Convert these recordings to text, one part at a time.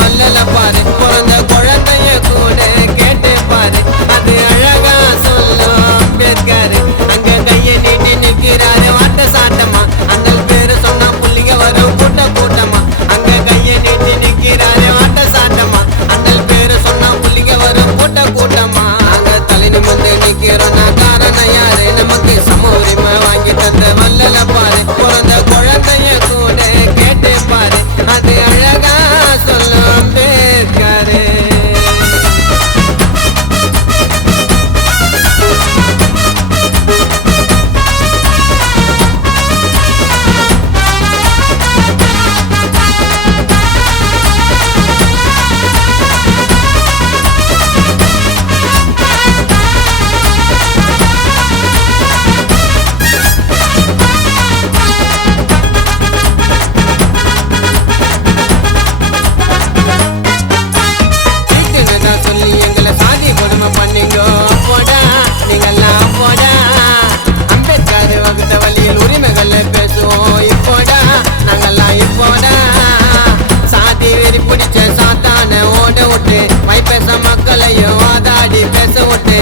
வல்லல பாரு பிறந்த குழந்தைய கூட கேட்டு பாரு அது அழகா சொல்லும் அம்பேத்கர் அங்க கையை நீட்டி நிக்கிறாரு வாட்ட சாட்டமா அந்த பேரு சொன்னா புள்ளிங்க வரும் கூட்ட கூட்டமா அங்க கையை நீட்டி நிக்கிறாரு வாட்ட சாட்டமா அந்த பேரு சொன்னா புள்ளிங்க வரும் கூட்ட கூட்டமா அங்க தலை நிமிர்ந்து நிக்கிறோம் நான் காரணம் யாரு நமக்கு சம உரிமை வாங்கி தந்த வல்லல பாரு பிறந்த குழந்தைய கூட கேட்டு பாரு அது அழகா சொல்லும் அம்பேத்கர் மக்களையும் வாதாடி பேச விட்டு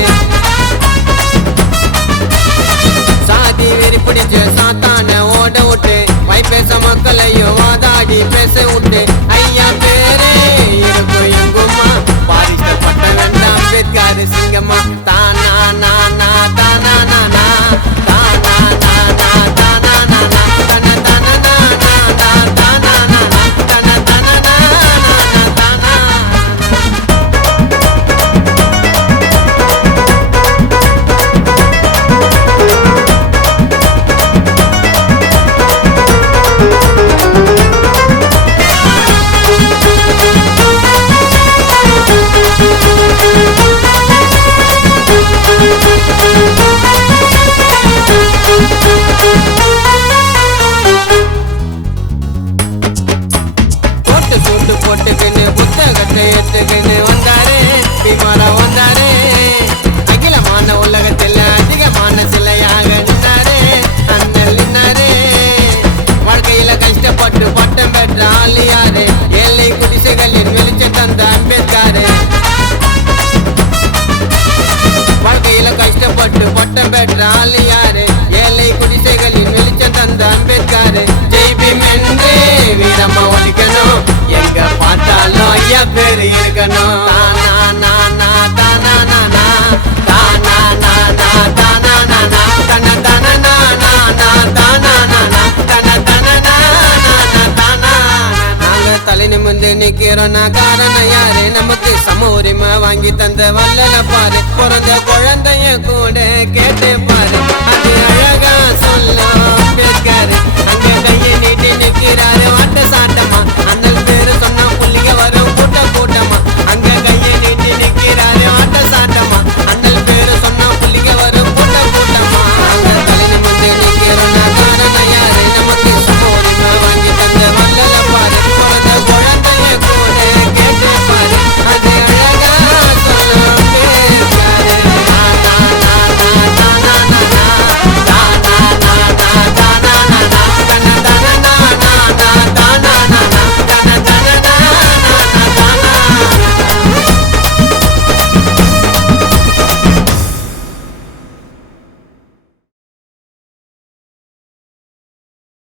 சாதி வெறி பிடிச்ச சாத்தான ஓட விட்டு வைப்பேச மக்களையும் வாதாடி பேச விட்டு ஐயா பேரே இருக்கும் எங்குமா பாரிஷ்ட பட்ட வேண்டாம் அம்பேத்கர் சிங்கம்மா தானா நானா தானா நானா தானா நானா தானா நானா தன தன நானா தானா நானா தன தன நானா தானா போட்டுக்கின்னு புத்தகத்தை எடுத்துக்கின்னு வந்தாரு பீமாரா வந்தாரு அகிலமான உலகத்தில் அதிகமான சிலையாக நின்னாரு அண்ணல் நின்னாரு வாழ்க்கையில கஷ்டப்பட்டு பட்டம் பெற்ற ஆளு யாரு ஏழை குடிசைகளின் வெளிச்சம் தந்த அம்பேத்கர் வாழ்க்கையில கஷ்டப்பட்டு பட்டம் பெற்ற ஆளு யாரு ஏழை குடிசைகளின் வெளிச்சம் தந்த அம்பேத்கர் ஜெய்பீம் என்று வீரமா ஒழிக்கணும் எங்க பார்த்தாலும் ஐயா பேரு இருக்கணும் தானா நானா தானா நானா தானா நானா தானா நானா தன தன நானா தானா நானா தன தன நானா தானா நாங்க தலை நிமிர்ந்து நிக்கிறோம் நான் காரணம் யாரு நமக்கு சம உரிமை வாங்கி தந்த வல்லல பாரு பிறந்த குழந்தைய கூட கேட்டு பாரு அது அழகா சொல்லும் அம்பேத்கர் அங்க கையை நீட்டி நிக்கிறாரு வாட்ட சாட்டமா அந்த